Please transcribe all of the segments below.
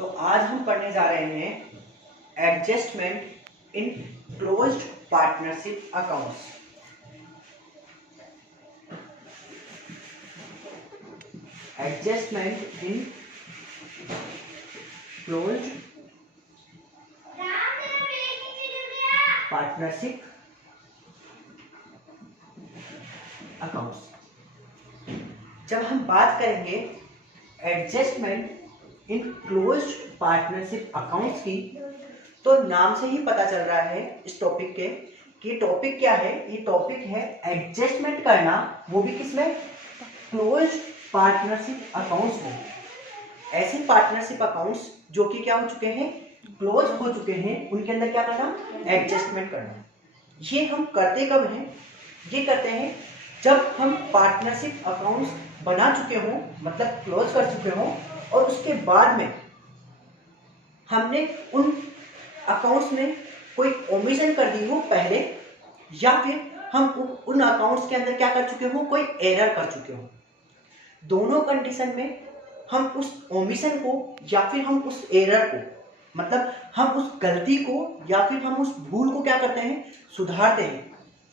तो आज हम पढ़ने जा रहे हैं adjustment in closed partnership accounts. Adjustment in closed partnership accounts. जब हम बात करेंगे adjustment in closed partnership accounts की, तो नाम से ही पता चल रहा है इस टॉपिक के कि टॉपिक क्या है। ये टॉपिक है एडजस्टमेंट करना, वो भी किसमें? क्लोज्ड पार्टनरशिप अकाउंट्स में। ऐसे पार्टनरशिप अकाउंट्स जो कि क्या हो चुके हैं, क्लोज हो चुके हैं, उनके अंदर क्या करना? एडजस्टमेंट करना। ये हम करते कब हैं? ये करते हैं जब हम पार्टनरशिप अकाउंट्स बना चुके हों, मतलब क्लोज कर चुके हों, और उसके बाद में हमने उन अकाउंट्स में कोई ओमिशन कर दी हो पहले, या फिर हम उन अकाउंट्स के अंदर क्या कर चुके हो, कोई एरर कर चुके हो। दोनों कंडीशन में हम उस ओमिशन को या फिर हम उस एरर को, मतलब हम उस गलती को या फिर हम उस भूल को क्या करते हैं? सुधारते हैं।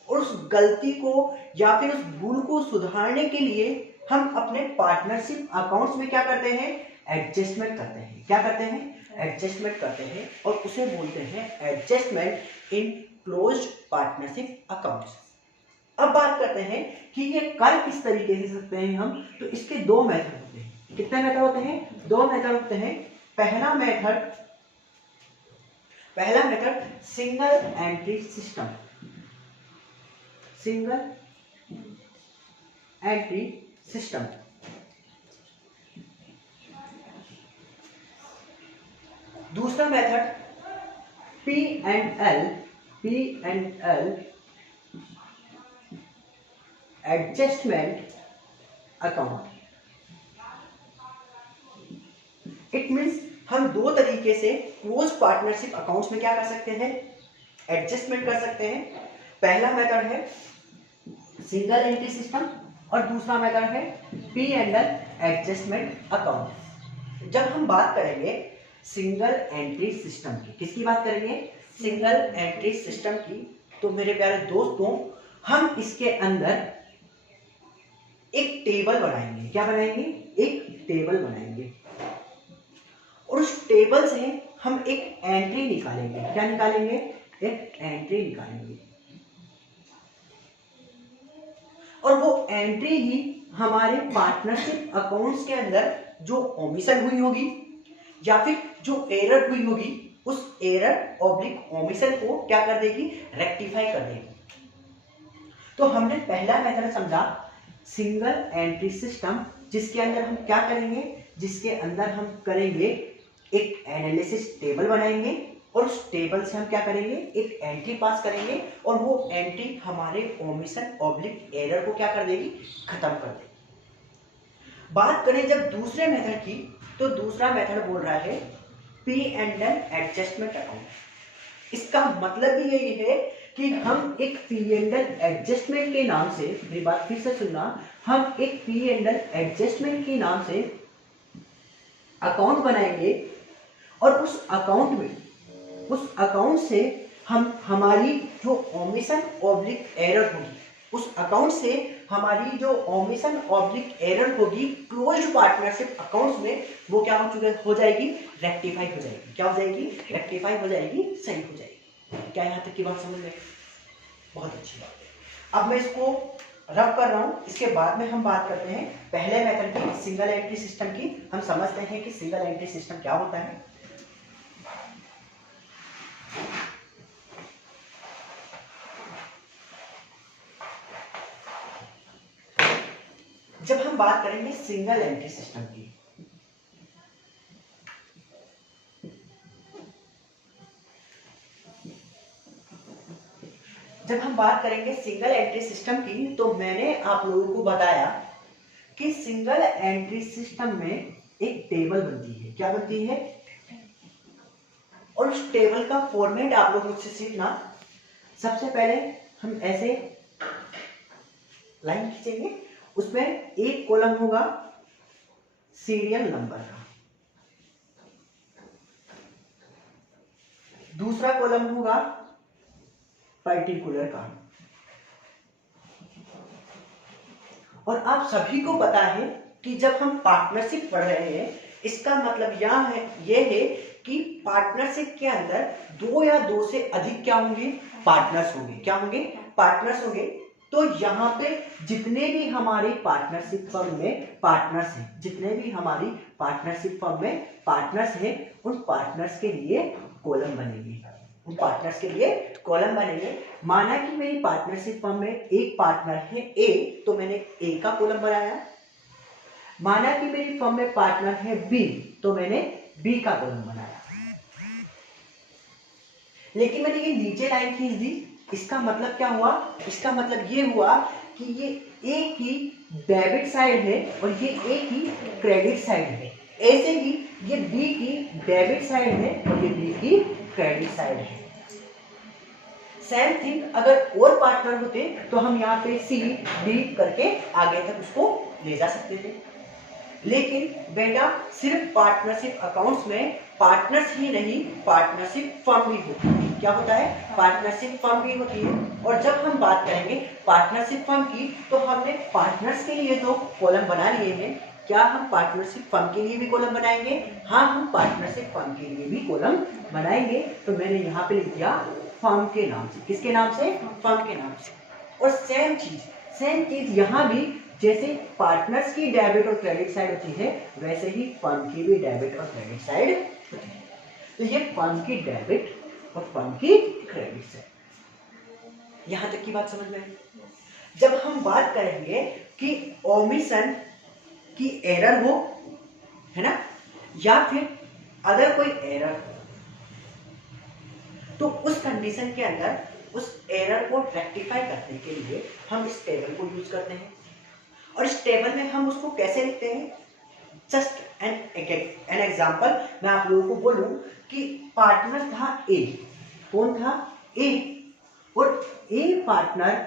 और उस गलती को या फिर उस भूल को सुधारने के लिए हम अपने पार्टनरशिप अकाउंट्स में क्या करते हैं? एडजस्टमेंट करते हैं। क्या करते हैं? एडजस्टमेंट करते हैं, और उसे बोलते हैं adjustment in closed partnership accounts. अब बात करते हैं कि ये कर किस तरीके से सकते हैं हम। तो इसके दो मेथड होते हैं। कितने मेथड होते हैं? दो मेथड होते हैं। पहला method single entry system. Single entry system. दूसरा method P&L adjustment account. It means हम दो तरीके से क्लोज पार्टनरशिप अकाउंट्स में क्या कर सकते हैं? एडजस्टमेंट कर सकते हैं। पहला मेथड है सिंगल एंट्री सिस्टम और दूसरा मेथड है P&L एडजस्टमेंट अकाउंट। जब हम बात करेंगे सिंगल एंट्री सिस्टम की, किसकी बात करेंगे? सिंगल एंट्री सिस्टम की। तो मेरे प्यारे दोस्तों, हम इसके अंदर एक टेबल बनाएंगे। क्या बनाएंगे? एक टेबल बनाएंगे, और उस टेबल से हम एक एंट्री निकालेंगे। क्या निकालेंगे? एक एंट्री निकालेंगे, और वो एंट्री ही हमारे पार्टनरशिप अकाउंट्स के अंदर जो ओमिशन हुई होगी या फिर जो एरर हुई होगी, उस एरर ऑब्लिक ओमिशन को क्या कर देगी? रेक्टिफाई कर देगी। तो हमने पहला मेथड समझा सिंगल एंट्री सिस्टम, जिसके अंदर हम क्या करेंगे? जिसके अंदर हम करेंगे एक एनालिसिस टेबल बनाएंगे, और उस टेबल से हम क्या करेंगे? एक एंट्री पास करेंगे, और वो एंट्री हमारे ओमिशन ऑब्लिक एरर को क्या कर देगी? खत्म कर देगी। बात करें जब दूसरे मेथड की, तो दूसरा मेथड बोल रहा है P&L एडजस्टमेंट अकाउंट। इसका मतलब भी यही है कि हम एक P&L एडजस्टमेंट के नाम से, मेरी बात फिर से सुनना, हम एक P&L एडजस्टमेंट के नाम से अकाउंट बनाएंगे, और उस अकाउंट से हम हमारी जो ओमिशन ऑब्लिक एरर होगी, उस अकाउंट से हमारी जो ओमिशन ऑब्लिक एरर होगी क्लोज्ड पार्टनरशिप अकाउंट्स में, वो क्या हो जाएगी? रेक्टिफाई हो जाएगी। क्या हो जाएगी? रेक्टिफाई हो जाएगी, सही हो जाएगी। क्या यहाँ तक की बात समझ में? बहुत अच्छी बात है। अब मैं इसको रफ कर रहा हूँ, इसके बाद में हम बात करते हैं पहले मेथड की, सिंगल एंट्री सिस्टम की। हम समझते हैं कि सिंगल एंट्री सिस्टम क्या होता है। जब हम बात करेंगे सिंगल एंट्री सिस्टम की, तो मैंने आप लोगों को बताया कि सिंगल एंट्री सिस्टम में एक टेबल बनती है। क्या बनती है? और उस टेबल का फॉर्मेट आप लोग मुझसे सीखना। सबसे पहले हम ऐसे लाइन खींचेंगे, उसमें एक कॉलम होगा सीरियल नंबर का, दूसरा कॉलम होगा पर्टिकुलर का। और आप सभी को पता है कि जब हम पार्टनरशिप पढ़ रहे हैं, इसका मतलब यह है कि पार्टनरशिप के अंदर दो या दो से अधिक क्या होंगे, पार्टनर्स होंगे। क्या होंगे, पार्टनर्स होंगे। तो यहाँ पे जितने भी हमारी पार्टनरशिप फर्म में पार्टनर्स हैं, जितने भी हमारी पार्टनरशिप फर्म में पार्टनर्स हैं, उन पार्टनर्स के लिए कॉलम बनेंगे। उन पार्टनर्स के लिए कॉलम बनेंगे। माना कि मेरी पार्टनरशिप फर्म में एक पार्टनर है ए, तो मैंने ए का कॉलम बनाया। माना कि मेरी फर्म में पार्टनर है बी, तो मैंने बी का कॉलम बनाया। लेकिन मैंने ये नीचे लाइन खींच दी, इसका मतलब क्या हुआ, इसका मतलब ये हुआ कि ये ए की डेबिट साइड है और ये ए की क्रेडिट साइड है। ऐसे ही ये बी की डेबिट साइड है और ये बी की क्रेडिट साइड है। सेम थिंग अगर और पार्टनर होते तो हम यहाँ पे सी डी करके आगे तक उसको ले जा सकते थे। लेकिन बेटा सिर्फ पार्टनरशिप अकाउंट्स में पार्टनर्स ही नहीं, पार्टनरशिप फर्म भी होती है। क्या होता है, पार्टनरशिप फर्म भी होती है। और जब हम बात करेंगे पार्टनरशिप फर्म की, तो हमने पार्टनर्स के लिए तो कॉलम बना लिए हैं, क्या हम पार्टनरशिप फर्म के लिए भी कॉलम बनाएंगे? हाँ, हम पार्टनरशिप फर्म के लिए भी कॉलम बनाएंगे। तो मैंने यहाँ पे लिख दिया फर्म के नाम से। किसके नाम से? फर्म के नाम से। और सेम चीज यहाँ भी, जैसे पार्टनर्स की डेबिट और क्रेडिट साइड होती है, वैसे ही फर्म की भी डेबिट और क्रेडिट साइड होती है। तो ये फर्म की डेबिट और फर्म की क्रेडिट साइड। यहां तक की बात समझ में आई? जब हम बात करेंगे कि ओमिशन की एरर हो, है ना, या फिर अगर कोई एरर हो, तो उस कंडीशन के अंदर उस एरर को रेक्टिफाई करने के लिए हम इस टेबल को यूज करते हैं। और इस टेबल में हम उसको कैसे लिखते हैं? जस्ट एन एग्जाम्पल मैं आप लोगों को बोलूं कि पार्टनर था ए। कौन था? ए। और ए पार्टनर,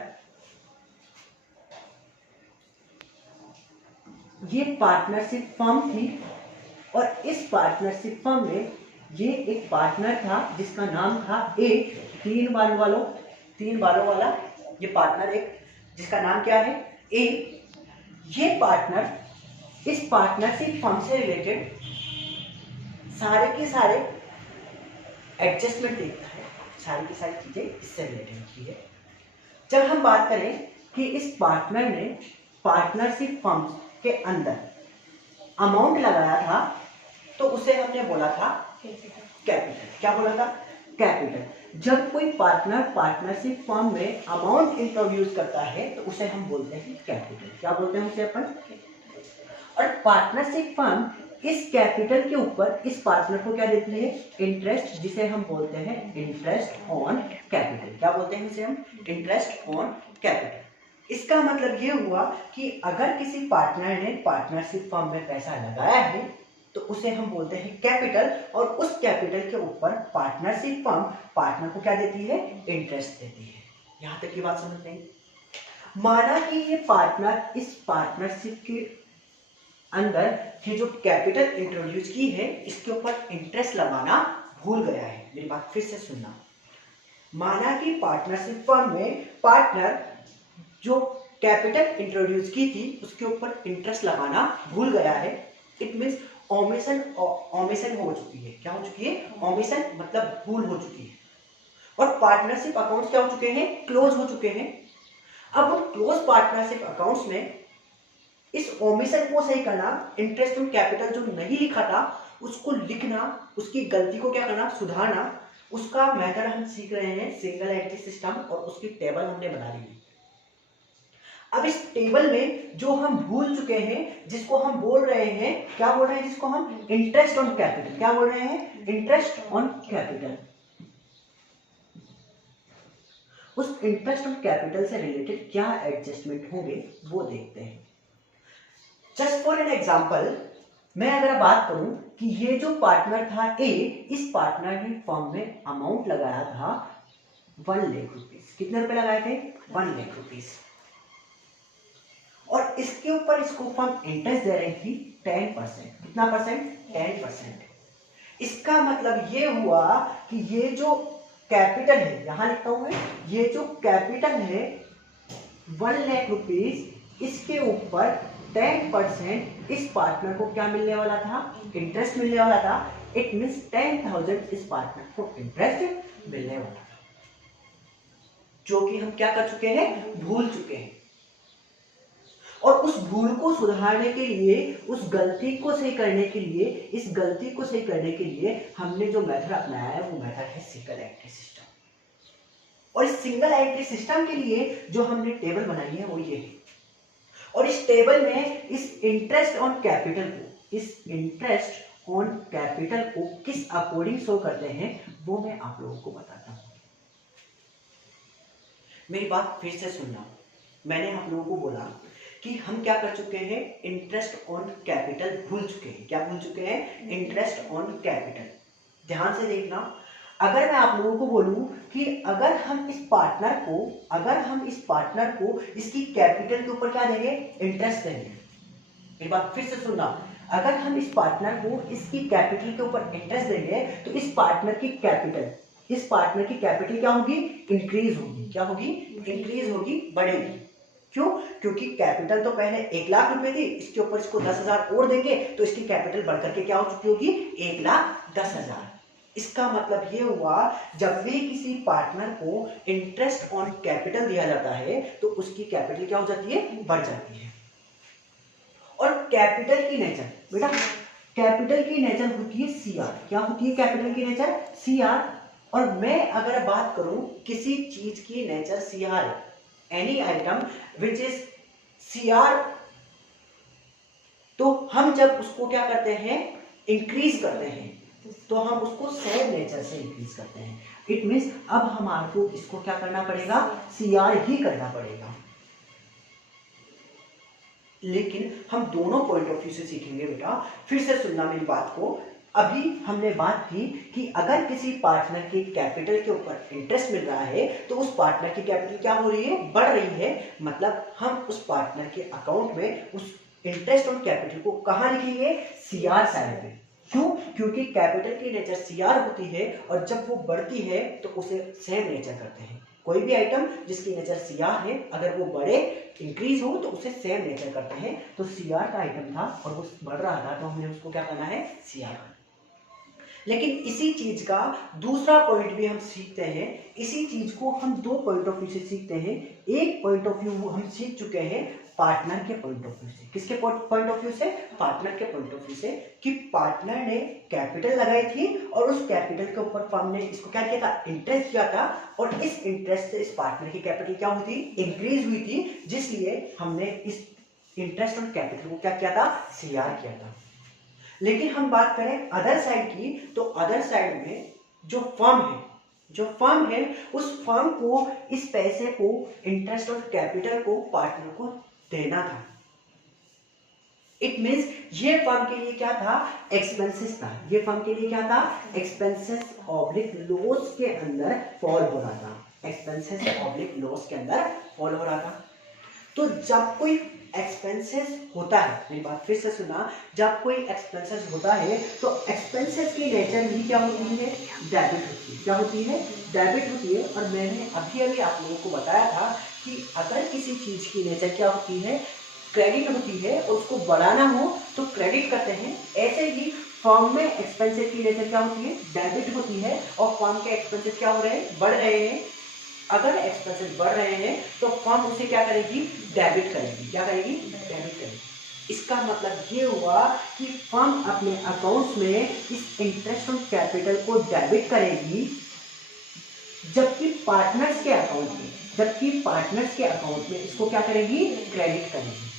ये पार्टनरशिप फर्म थी और इस पार्टनरशिप फर्म में ये एक पार्टनर था जिसका नाम था ए। तीन बालों वाला ये पार्टनर एक, जिसका नाम क्या है? ए। ये पार्टनर इस पार्टनरशिप फर्म से रिलेटेड सारे के सारे एडजस्टमेंट देखता है, सारी की सारी चीजें इससे रिलेटेड होती है। जब हम बात करें कि इस पार्टनर ने पार्टनरशिप फर्म के अंदर अमाउंट लगाया था, तो उसे हमने बोला था कैपिटल। क्या बोला था? कैपिटल। जब कोई पार्टनर पार्टनरशिप फर्म में अमाउंट इंट्रोड्यूस करता है तो उसे हम बोलते हैं कैपिटल। क्या बोलते हैं उसे अपन? और पार्टनरशिप फर्म इस कैपिटल के ऊपर इस पार्टनर को क्या देती है? इंटरेस्ट, जिसे हम बोलते हैं इंटरेस्ट ऑन कैपिटल। क्या बोलते हैं इसे हम? Interest on capital. इसका मतलब ये हुआ कि अगर किसी पार्टनर ने पार्टनरशिप फर्म में पैसा लगाया है तो उसे हम बोलते हैं कैपिटल, और उस कैपिटल के ऊपर पार्टनरशिप फर्म पार्टनर को क्या देती है? इंटरेस्ट देती है। यहां तक की बात समझ नहीं? माना कि ये पार्टनर इस पार्टनरशिप के अंदर ये जो कैपिटल इंट्रोड्यूस की है, इसके ऊपर इंटरेस्ट लगाना भूल गया है। मेरी बात फिर से सुनना। माना कि पार्टनरशिप फर्म में पार्टनर जो कैपिटल इंट्रोड्यूस की थी उसके ऊपर इंटरेस्ट लगाना भूल गया है। इट मीन्स ओमिशन हो चुकी है। क्या हो चुकी है? ओमिशन मतलब भूल हो चुकी है। और पार्टनरशिप अकाउंट्स क्या हो चुके हैं? क्लोज हो चुके हैं। अब उन क्लोज पार्टनरशिप अकाउंट्स में इस ओमिशन को सही करना, इंटरेस्ट ऑन कैपिटल जो नहीं लिखा था उसको लिखना, उसकी गलती को क्या करना? सुधारना। उसका मेथड हम सीख रहे हैं सिंगल एंट्री सिस्टम, और उसकी टेबल हमने बना ली है। अब इस टेबल में जो हम भूल चुके हैं, जिसको हम बोल रहे हैं, क्या बोल रहे हैं? जिसको हम इंटरेस्ट ऑन कैपिटल, क्या बोल रहे हैं? Interest on capital. उस इंटरेस्ट ऑन कैपिटल से रिलेटेड क्या एडजस्टमेंट होंगे वो देखते हैं। जस्ट फॉर एन एग्जाम्पल, मैं अगर बात करूं कि ये जो पार्टनर था ए, इस पार्टनर ने फर्म में अमाउंट लगाया था 1 लाख रुपीज। कितने रुपए लगाए थे? 1 लाख रुपीज। और इसके ऊपर इसको फर्म इंटरेस्ट दे रही थी 10%। कितना परसेंट? 10%। इसका मतलब ये हुआ कि ये जो कैपिटल है, यहां लिखता हूं मैं, ये जो कैपिटल है 1,00,000 रुपीज, इसके ऊपर 10% इस पार्टनर को क्या मिलने वाला था, इंटरेस्ट मिलने वाला था। इट मीन्स 10,000 इस पार्टनर को इंटरेस्ट मिलने वाला था, जो कि हम क्या कर चुके हैं, भूल चुके हैं। और उस भूल को सुधारने के लिए, उस गलती को सही करने के लिए, इस गलती को सही करने के लिए हमने जो मेथड अपनाया है वो मेथड है सिंगल एंट्री सिस्टम। और इस सिंगल एंट्री सिस्टम के लिए जो हमने टेबल बनाई है वो ये है। और इस टेबल में इस इंटरेस्ट ऑन कैपिटल को, इस इंटरेस्ट ऑन कैपिटल को किस अकॉर्डिंग शो करते हैं वो मैं आप लोगों को बताता हूं। मेरी बात फिर से सुनना। मैंने आप लोगों को बोला कि हम क्या कर चुके हैं, इंटरेस्ट ऑन कैपिटल भूल चुके हैं। क्या भूल चुके हैं, इंटरेस्ट ऑन कैपिटल। ध्यान से देखना, अगर मैं आप लोगों को बोलूं कि अगर हम इस पार्टनर को इसकी कैपिटल के ऊपर क्या देंगे, इंटरेस्ट देंगे। मेरी बात फिर से सुनना, अगर हम इस पार्टनर को इसकी कैपिटल के ऊपर इंटरेस्ट देंगे तो इस पार्टनर की कैपिटल क्या होगी, इंक्रीज होगी। क्या होगी, इंक्रीज होगी, बढ़ेगी। क्यों, क्योंकि कैपिटल तो पहले 1,00,000 रुपए थी, इसके ऊपर इसको 10,000 और देंगे तो इसकी कैपिटल बढ़कर के क्या हो चुकी होगी, 1,10,000। इसका मतलब ये हुआ, जब भी किसी पार्टनर को इंटरेस्ट ऑन कैपिटल दिया जाता है तो उसकी कैपिटल क्या हो जाती है, बढ़ जाती है। और कैपिटल की नेचर, बेटा कैपिटल की नेचर होती है सीआर। क्या होती है कैपिटल की नेचर, सीआर। और मैं अगर बात करूं किसी चीज की nature CR, any item which is CR, तो हम जब उसको क्या करते हैं, इंक्रीज करते हैं, तो हम उसको सेम नेचर से इंक्रीज करते हैं। इट मीन्स अब हमारे को इसको क्या करना पड़ेगा, सीआर ही करना पड़ेगा। लेकिन हम दोनों पॉइंट ऑफ व्यू से सीखेंगे बेटा। फिर से सुनना मेरी बात को। अभी हमने बात की कि अगर किसी पार्टनर की कैपिटल के ऊपर इंटरेस्ट मिल रहा है तो उस पार्टनर की कैपिटल क्या हो रही है, बढ़ रही है। मतलब हम उस पार्टनर के अकाउंट में उस इंटरेस्ट ऑन कैपिटल को कहां लिखेंगे, सीआर साइड में। क्यों, क्योंकि कैपिटल की नेचर सीआर होती है और जब वो बढ़ती है तो उसे सेम नेचर करते हैं। कोई भी आइटम जिसकी नेचर सीआर है, अगर वो बढ़े, इंक्रीज हो, तो उसे सेम नेचर करते हैं। तो सीआर का आइटम था और वो बढ़ रहा था तो हमने उसको क्या करना है, सीआर। लेकिन इसी चीज का दूसरा पॉइंट भी हम सीखते हैं। इसी चीज को हम दो पॉइंट ऑफ व्यू से सीखते हैं। एक पॉइंट ऑफ व्यू हम सीख चुके हैं पार्टनर के पॉइंट ऑफ व्यू से। किसके पॉइंट ऑफ व्यू से, पार्टनर के पॉइंट ऑफ व्यू से, कि पार्टनर ने कैपिटल लगाई थी और उस कैपिटल के ऊपर फर्म ने इसको क्या किया था, इंटरेस्ट किया था। और इस इंटरेस्ट से इस पार्टनर की कैपिटल क्या हुई थी, इंक्रीज हुई थी, जिसलिए हमने इस इंटरेस्ट ऑन कैपिटल को क्या किया था, सीआर किया था। लेकिन हम बात करें अदर साइड की, तो अदर साइड में जो फर्म है उस फर्म को इस पैसे को, इंटरेस्ट ऑन कैपिटल को पार्टनर को देना था। इट मींस ये फर्म के लिए क्या था, एक्सपेंसेस था। ये फर्म के लिए क्या था, एक्सपेंसेस ऑब्लिक लॉस के अंदर फॉल हो रहा था। एक्सपेंसेस ऑब्लिक लॉस के अंदर फॉल हो रहा था। तो जब कोई एक्सपेंसेस होता है, मेरी बात फिर से सुना, जब कोई एक्सपेंसेस होता है तो एक्सपेंसेस की नेचर भी क्या होती है, डेबिट होती है। क्या होती है, डेबिट होती है। और मैंने अभी आप लोगों को बताया था कि अगर किसी चीज की नेचर क्या होती है, क्रेडिट होती है, और उसको बढ़ाना हो तो क्रेडिट करते हैं। ऐसे ही फर्म में एक्सपेंसेस की नेचर क्या होती है, डेबिट होती है। और फर्म के एक्सपेंसेस क्या हो रहे हैं, बढ़ रहे हैं। अगर एक्सपेंसेस बढ़ रहे हैं तो फर्म उसे क्या करेगी, डेबिट करेगी। क्या करेगी, डेबिट करेगी। इसका मतलब ये हुआ कि फर्म अपने अकाउंट्स में इस इंटरेस्ट ऑन कैपिटल को डेबिट करेगी, जबकि पार्टनर्स के अकाउंट में इसको क्या करेगी, क्रेडिट करेगी।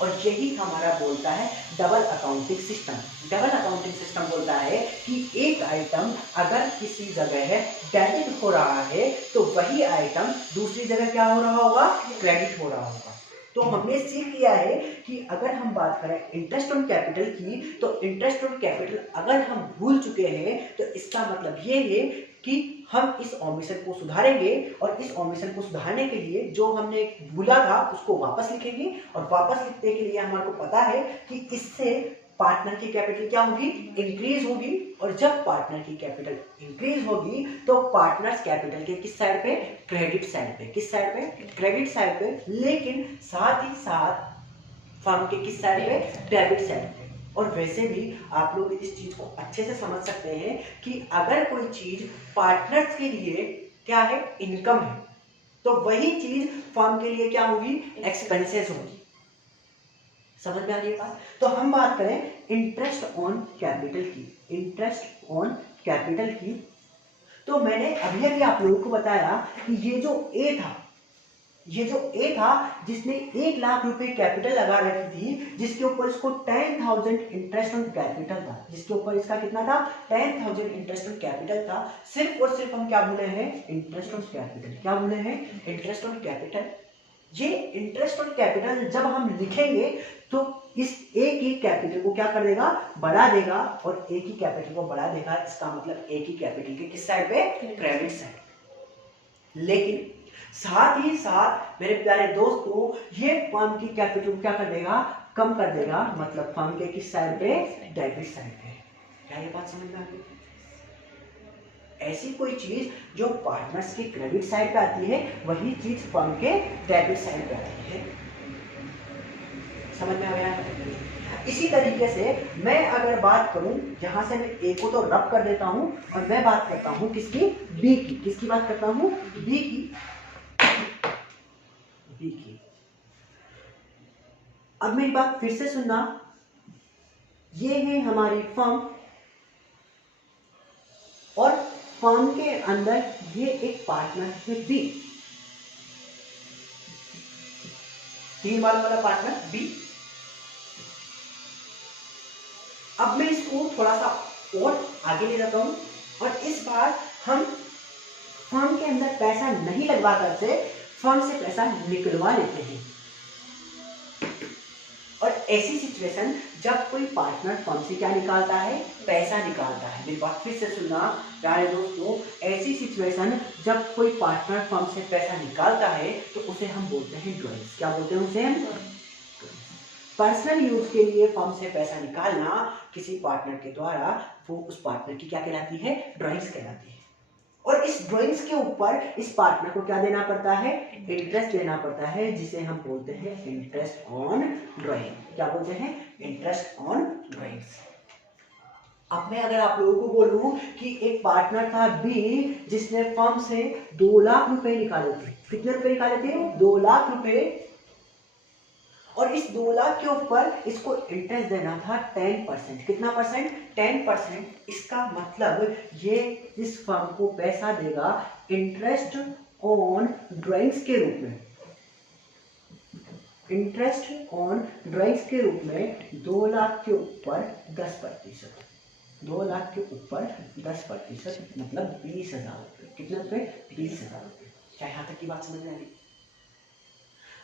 और यही हमारा बोलता है double accounting system. Double accounting system बोलता है कि एक आइटम अगर किसी जगह डेबिट हो रहा है तो वही आइटम दूसरी जगह क्या हो रहा होगा, क्रेडिट हो रहा होगा। तो हमने सीख लिया है कि अगर हम बात करें इंटरेस्ट ऑन कैपिटल की, तो इंटरेस्ट ऑन कैपिटल अगर हम भूल चुके हैं तो इसका मतलब ये है कि हम इस ओमिशन को सुधारेंगे। और इस ओमिशन को सुधारने के लिए जो हमने भूला था उसको वापस लिखेंगे। और वापस लिखने के लिए हमारे को पता है कि इससे पार्टनर की कैपिटल क्या होगी, इंक्रीज होगी। और जब पार्टनर की कैपिटल इंक्रीज होगी तो पार्टनर्स कैपिटल के किस साइड पे, क्रेडिट साइड पे, किस साइड पे, क्रेडिट साइड पे। लेकिन साथ ही साथ फर्म के किस साइड पे, डेबिट साइड पे। और वैसे भी आप लोग इस चीज को अच्छे से समझ सकते हैं कि अगर कोई चीज पार्टनर्स के लिए क्या है, इनकम है, तो वही चीज फर्म के लिए क्या होगी, एक्सपेंसेस होगी। समझ में आ रही है बात। तो हम बात करें इंटरेस्ट ऑन कैपिटल की, इंटरेस्ट ऑन कैपिटल की, तो मैंने अभी अभी आप लोगों को बताया कि ये जो ए था, ये जो ए था जिसने 1 लाख रुपए कैपिटल लगा रखी थी, जिसके ऊपर इसको 10,000 इंटरेस्ट ऑन कैपिटल था, जिसके ऊपर इसका कितना था, 10,000 इंटरेस्ट ऑन कैपिटल था। सिर्फ और सिर्फ हम क्या बोले हैं, इंटरेस्ट ऑन कैपिटल। क्या बोले हैं, इंटरेस्ट ऑन कैपिटल। ये इंटरेस्ट ऑन कैपिटल जब हम लिखेंगे तो इस ए की कैपिटल को क्या कर देगा, बढ़ा देगा, और ए की कैपिटल को बढ़ा देगा। इसका मतलब ए की कैपिटल के किस साइड पे, क्रेडिट साइड। लेकिन साथ ही साथ मेरे प्यारे दोस्तों, ये फर्म की कैपिटल को क्या कर देगा, कम कर देगा। मतलब फर्म के किस साइड पे, डेबिट साइड पे। क्या ये बात समझ में आ गई। ऐसी कोई चीज जो पार्टनर्स की क्रेडिट साइड पे आती है, वही चीज फर्म के डेबिट साइड पे आती है। समझ में आ गया। इसी तरीके से मैं अगर बात करूं, यहां से मैं ए को तो रब कर देता हूं और मैं बात करता हूं किसकी, बी की। किसकी बात करता हूं, बी की, बी की। अब मेरी बात फिर से सुनना, ये है हमारी फर्म और फर्म के अंदर ये एक पार्टनर है बी, 3 वाला पार्टनर बी। अब मैं इसको थोड़ा सा और आगे ले जाता हूं और इस बार हम फर्म के अंदर पैसा नहीं लगवा कर से फर्म से पैसा निकलवा लेते हैं। और ऐसी सिचुएशन जब कोई पार्टनर फर्म से क्या निकालता है, पैसा निकालता है। मेरी बात फिर से सुनना प्यारे दोस्तों, ऐसी सिचुएशन जब कोई पार्टनर फर्म से पैसा निकालता है तो उसे हम बोलते हैं ड्रॉइंग्स। क्या बोलते हैं उसे हम, पर्सनल यूज के लिए फर्म से पैसा निकालना किसी पार्टनर के द्वारा, वो उस पार्टनर की क्या कहलाती है, ड्रॉइंग्स कहलाती है। और इस ड्रॉइंग्स के ऊपर इस पार्टनर को क्या देना पड़ता है, इंटरेस्ट देना पड़ता है, जिसे हम बोलते हैं इंटरेस्ट ऑन ड्रॉइंग। क्या बोलते हैं, इंटरेस्ट ऑन ड्रॉइंग्स। अब मैं अगर आप लोगों को बोलूं कि एक पार्टनर था बी जिसने फर्म से 2 लाख रुपए निकाले थे। कितने रुपए निकाले थे, 2 लाख रुपए। और इस 2 लाख के ऊपर इसको इंटरेस्ट देना था 10%। कितना परसेंट, 10%। इसका मतलब ये इस फर्म को पैसा देगा इंटरेस्ट ऑन ड्राइंग्स के रूप में, इंटरेस्ट ऑन ड्राइंग्स के रूप में 2 लाख के ऊपर 10%। 2 लाख के ऊपर 10% मतलब 20,000 रुपये। कितने रुपए, 20,000 रुपये। क्या यहां तक की बात समझ में आ गई।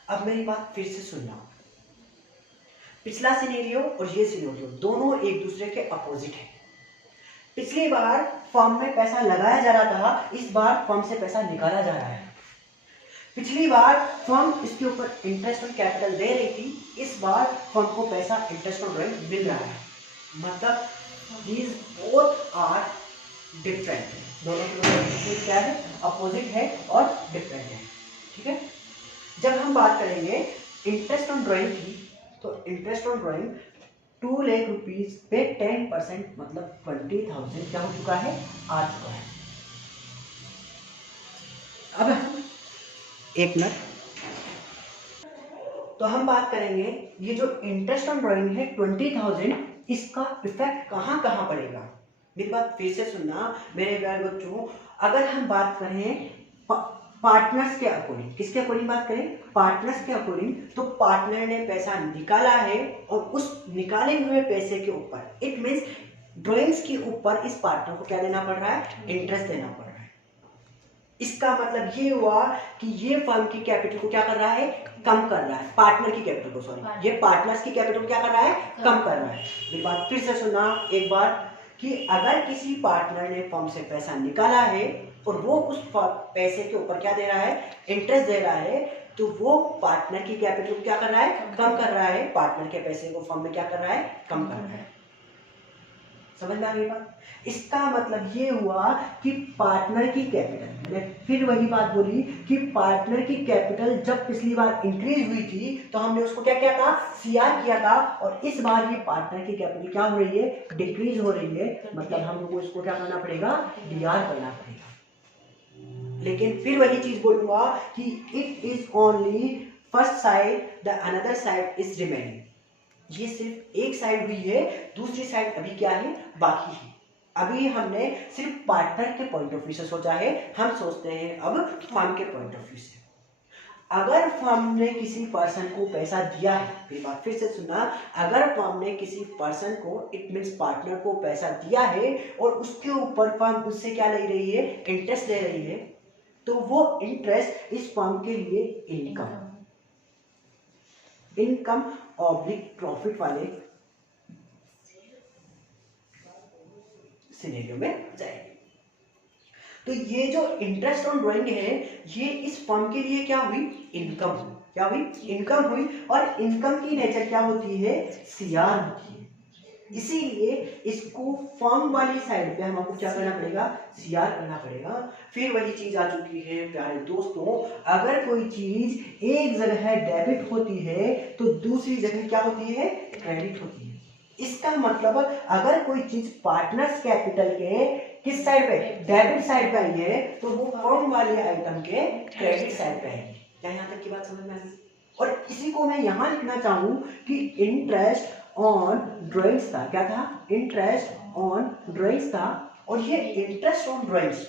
अब मेरी बात फिर से सुनना, पिछला सिनेरियो और ये सिनेरियो दोनों एक दूसरे के अपोजिट है। पिछली बार फर्म में पैसा लगाया जा रहा था, इस बार फर्म से पैसा निकाला जा रहा है। पिछली बार फर्म इसके ऊपर इंटरेस्ट ऑन कैपिटल दे रही थी, इस बार फर्म को पैसा इंटरेस्ट ऑन ड्राइंग मिल रहा है। मतलब these both are different, दोनों के क्या है, अपोजिट है और डिफरेंट है। ठीक है। जब हम बात करेंगे इंटरेस्ट ऑन ड्राइंग की, तो interest on drawing 2 lakh rupees पे 10% मतलब 20,000 क्या हो चुका है, आ चुका है। अब हम एक मिनट, तो हम बात करेंगे ये जो इंटरेस्ट ऑन ड्राइंग है 20,000, इसका इफेक्ट कहां कहां पड़ेगा। मेरी बात फिर से सुनना मेरे प्यारे बच्चों, अगर हम बात करें पार्टनर्स के अकॉर्डिंग, किसके अकॉर्डिंग बात करें, पार्टनर्स के अकॉर्डिंग, तो पार्टनर ने पैसा निकाला है और उस निकाले हुए पैसे के ऊपर, इट मींस ड्राइंग्स के ऊपर इस पार्टनर को क्या देना पड़ रहा है, इंटरेस्ट देना पड़ रहा है। इसका मतलब ये हुआ कि ये फर्म की कैपिटल को क्या कर रहा है, कम कर रहा है, पार्टनर की कैपिटल को, सॉरी, ये पार्टनर्स की कैपिटल को क्या कर रहा है, कम कर रहा है। मेरी बात फिर से सुनना एक बार कि अगर किसी पार्टनर ने फर्म से पैसा निकाला है और वो उस पैसे के ऊपर क्या दे रहा है, इंटरेस्ट दे रहा है, तो वो पार्टनर की कैपिटल को क्या कर रहा है, कम कर रहा है, पार्टनर के पैसे को फर्म में क्या कर रहा है, कम कर रहा है। समझ में आ गई बात? इसका मतलब ये हुआ कि पार्टनर की कैपिटल, मैंने फिर वही बात बोली कि पार्टनर की कैपिटल जब पिछली बार इंक्रीज हुई थी तो हमने उसको क्या किया था, सीआर किया था, और इस बार ये पार्टनर की कैपिटल क्या हो रही है, डिक्रीज हो रही है, मतलब हम लोग को इसको क्या करना पड़ेगा, डीआर करना पड़ेगा। लेकिन फिर वही चीज बोलूंगा कि it is only first side, the another side is remaining. ये सिर्फ एक साइड हुई है, दूसरी साइड अभी क्या है, बाकी है। अभी हमने सिर्फ पार्टनर के पॉइंट ऑफ व्यू से सोचा है, हम सोचते हैं अब फर्म के पॉइंट ऑफ व्यू से। अगर फर्म ने किसी पर्सन को पैसा दिया है, मेरी बात फिर से सुनना, अगर फर्म ने किसी पर्सन को, इट मींस पार्टनर को पैसा दिया है और उसके ऊपर फर्म उससे क्या ले रही है, इंटरेस्ट ले रही है, तो वो इंटरेस्ट इस फर्म के लिए इनकम ऑब्लिक प्रॉफिट वाले सिनेरियो में जाएगी। तो ये जो इंटरेस्ट ऑन ड्राइंग है, ये इस फर्म के लिए क्या हुई, इनकम हुई। क्या हुई, इनकम हुई, और इनकम की नेचर क्या होती है, सीआर होती है। इसीलिए इसको फर्म वाली साइड पे हमको क्या करना पड़ेगा, सीआर करना पड़ेगा। फिर वही चीज आ चुकी है प्यारे दोस्तों, अगर कोई चीज एक जगह डेबिट होती है तो दूसरी जगह क्या होती है, क्रेडिट होती है। इसका मतलब अगर कोई चीज पार्टनर्स कैपिटल के किस साइड पे, डेबिट साइड पे आई है, तो वो फर्म वाले आइटम के क्रेडिट साइड पे आएगी। क्या यहाँ तक की बात समझ में आ गई? और इसी को मैं यहाँ लिखना चाहूँ कि इंटरेस्ट ऑन ड्राइंग्स था, क्या था, इंटरेस्ट ऑन ड्राइंग्स था। और ये इंटरेस्ट ऑन ड्राइंग्स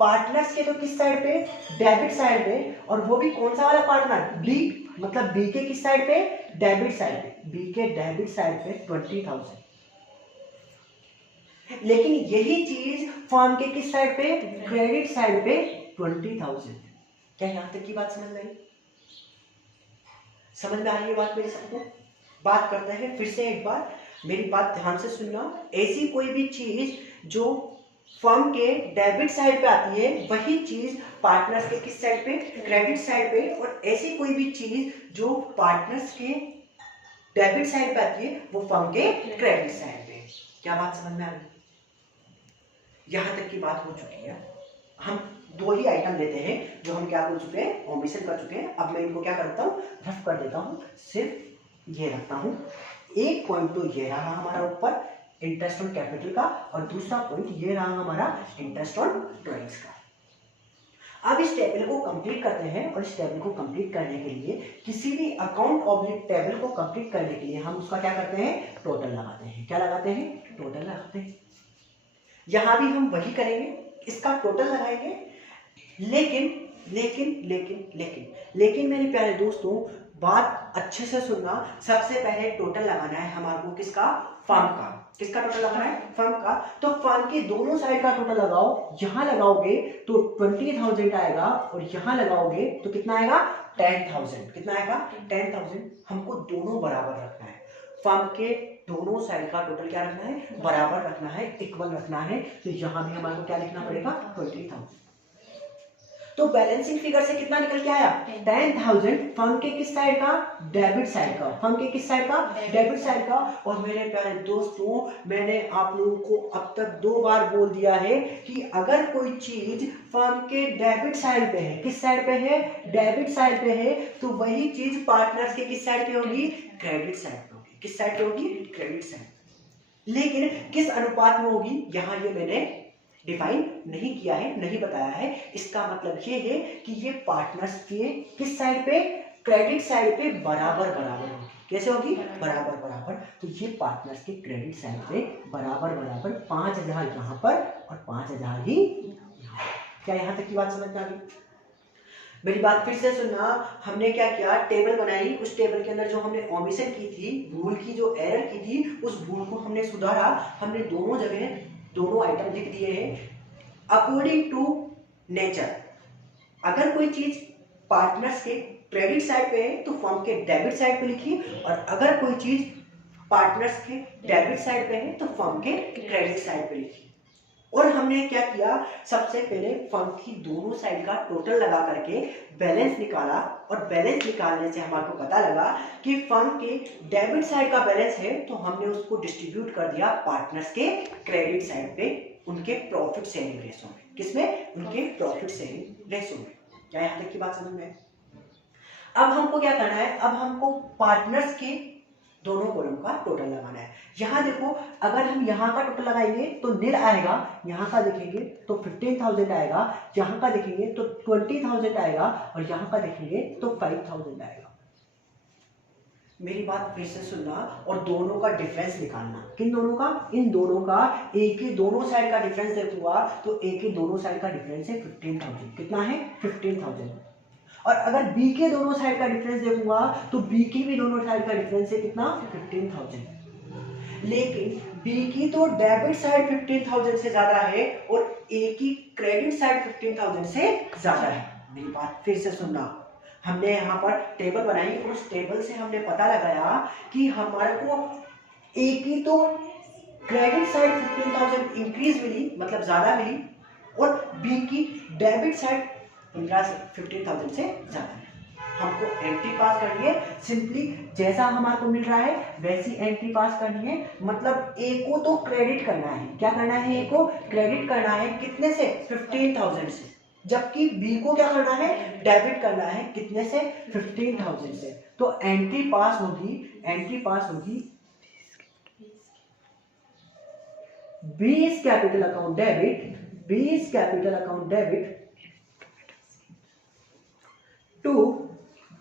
पार्टनर्स के तो किस साइड पे, डेबिट साइड पे, और वो भी कौन सा वाला पार्टनर, बी, मतलब बी के किस साइड पे, डेबिट साइड पे, बी के डेबिट साइड पे 20,000। लेकिन यही चीज फर्म के किस साइड पे, क्रेडिट साइड पे 20,000। क्या यहां तक की बात समझ में आई? समझ में आ रही है बात मेरी सबको? बात करते हैं फिर से एक बार, मेरी बात ध्यान से सुनना। ऐसी कोई भी चीज जो फर्म के डेबिट साइड पे आती है, वही चीज पार्टनर्स के किस साइड पे, क्रेडिट साइड पे, और ऐसी कोई भी चीज जो पार्टनर्स के डेबिट साइड पे आती है, वो फर्म के क्रेडिट साइड पे। क्या बात समझ में आ रही? यहां तक की बात हो चुकी है। हम दो ही आइटम लेते हैं जो हम क्या कर चुके हैं, ओमिशन कर चुके हैं। अब मैं इनको क्या करता हूँ, रफ कर देता हूँ, सिर्फ ये रखता हूँ। एक पॉइंट तो ये रहा हमारा ऊपर इंटरेस्ट ऑन कैपिटल का, और दूसरा पॉइंट ये रहा हमारा इंटरेस्ट ऑन ड्राइंग्स का। अब इस टेबल को कंप्लीट करते हैं, और इस टेबल को कंप्लीट करने के लिए, किसी भी अकाउंट ऑब्लिक टेबल को कंप्लीट करने के लिए हम उसका क्या करते हैं, टोटल लगाते हैं। क्या लगाते हैं, टोटल लगाते हैं। यहां भी हम वही करेंगे, इसका टोटल लगाएंगे। लेकिन लेकिन लेकिन लेकिन लेकिन मेरे प्यारे दोस्तों, बात अच्छे से सुनना। सबसे पहले टोटल लगाना है हमारे को, किसका, फर्म का। किसका टोटल लगाना है, फर्म का। तो फर्म के दोनों साइड का टोटल लगाओ। यहां लगाओगे तो 20,000 आएगा, और यहां लगाओगे तो कितना आएगा, 10,000। कितना आएगा, 10,000। हमको दोनों बराबर रखना है, फर्म के दोनों साइड का टोटल क्या रखना है, बराबर रखना है, इक्वल रखना है। तो यहां भी हमारे को क्या लिखना पड़ेगा, 20,000। तो बैलेंसिंग फिगर से कितना निकल के आया, 10,000। फर्म के किस साइड का, डेबिट साइड का। फर्म के किस साइड का, डेबिट साइड का। और मेरे प्यारे दोस्तों, मैंने आप लोगों को अब तक 2 बार बोल दिया है कि अगर कोई चीज फर्म के डेबिट साइड पे है, किस साइड पे है, डेबिट साइड पे है, तो वही चीज पार्टनर्स के किस साइड पे होगी, क्रेडिट साइड पे होगी। किस साइड पे होगी, क्रेडिट साइड। लेकिन किस अनुपात में होगी, यहां ये मैंने डिफाइन नहीं किया है, नहीं बताया है। इसका मतलब ये है कि ये पार्टनर्स के किस साइड पे, क्रेडिट साइड पे बराबर बराबर होगी। कैसे होगी, बराबर बराबर। तो ये पार्टनर्स के क्रेडिट साइड पे बराबर बराबर 5,000 यहाँ पर और 5,000 ही यहाँ। क्या यहाँ तक की बात समझ में आ गई? मेरी बात फिर से सुनना। हमने क्या किया, टेबल बनाई। उस टेबल के अंदर जो हमने ओमिशन की थी, भूल की जो एरर की थी, उस भूल को हमने सुधारा। हमने दोनों जगह दोनों आइटम लिख दिए हैं अकॉर्डिंग टू नेचर। अगर कोई चीज पार्टनर्स के क्रेडिट साइड पे है तो फर्म के डेबिट साइड पे लिखिए, और अगर कोई चीज पार्टनर्स के डेबिट साइड पे है तो फर्म के क्रेडिट साइड पे लिखिए। और हमने क्या किया, सबसे पहले फर्म की दोनों साइड का टोटल लगा करके बैलेंस निकाला, और बैलेंस निकालने से हमारे को पता लगा कि फर्म के डेबिट साइड का बैलेंस है, तो हमने उसको डिस्ट्रीब्यूट कर दिया पार्टनर्स के क्रेडिट साइड पे, उनके प्रॉफिट शेयरिंग रेशो में। किसमें? उनके प्रॉफिट शेयरिंग रेशो में। क्या यहाँ तक की बात समझ में है? अब हमको क्या करना है, अब हमको पार्टनर्स के दोनों कॉलम का टोटल लगाना है। यहाँ देखो, अगर हम यहाँ का टोटल लगाएंगे तो निल आएगा, यहाँ का देखेंगे तो 15,000 आएगा, यहाँ का देखेंगे तो 20,000 आएगा, और यहाँ का देखेंगे तो 5,000 आएगा। मेरी बात फिर से सुनना और दोनों का डिफरेंस निकालना। किन दोनों का? इन दोनों का। ए के दोनों साइड का डिफरेंस देखूंगा तो ए के दोनों साइड का डिफरेंस है 15,000। कितना है? 15,000। और अगर बी के दोनों साइड का डिफरेंस देखूंगा तो बी की भी दोनों साइड का डिफरेंस है कितना? 15,000। लेकिन बी की तो डेबिट साइड 15,000 से ज्यादा है और ए की क्रेडिट साइड 15,000 से ज्यादा है। मेरी बात फिर से सुनना, हमने यहाँ पर टेबल बनाई, उस टेबल से हमने पता लगाया कि हमारे को ए की तो क्रेडिट साइड 15,000 इंक्रीज मिली, मतलब ज्यादा मिली, और बी की डेबिट साइड 15,000 से ज्यादा है। हमको एंट्री पास करनी है, सिंपली जैसा हमारे को मिल रहा है वैसी एंट्री पास करनी है। मतलब ए को तो क्रेडिट करना है। क्या करना है? ए को क्रेडिट करना है। कितने से? 15,000 से। जबकि बी को क्या करना है? डेबिट करना है। कितने से? 15,000 से। तो एंट्री पास होगी, एंट्री पास होगी B is capital account debit, B is capital account debit to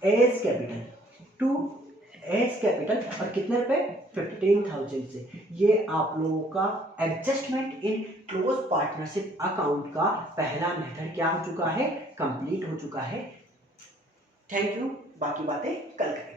as capital, to as capital, और कितने रुपए? 15,000 से। ये आप लोगों का adjustment in close partnership account का पहला मेथड क्या हो चुका है? कंप्लीट हो चुका है। थैंक यू, बाकी बातें कल करेंगे।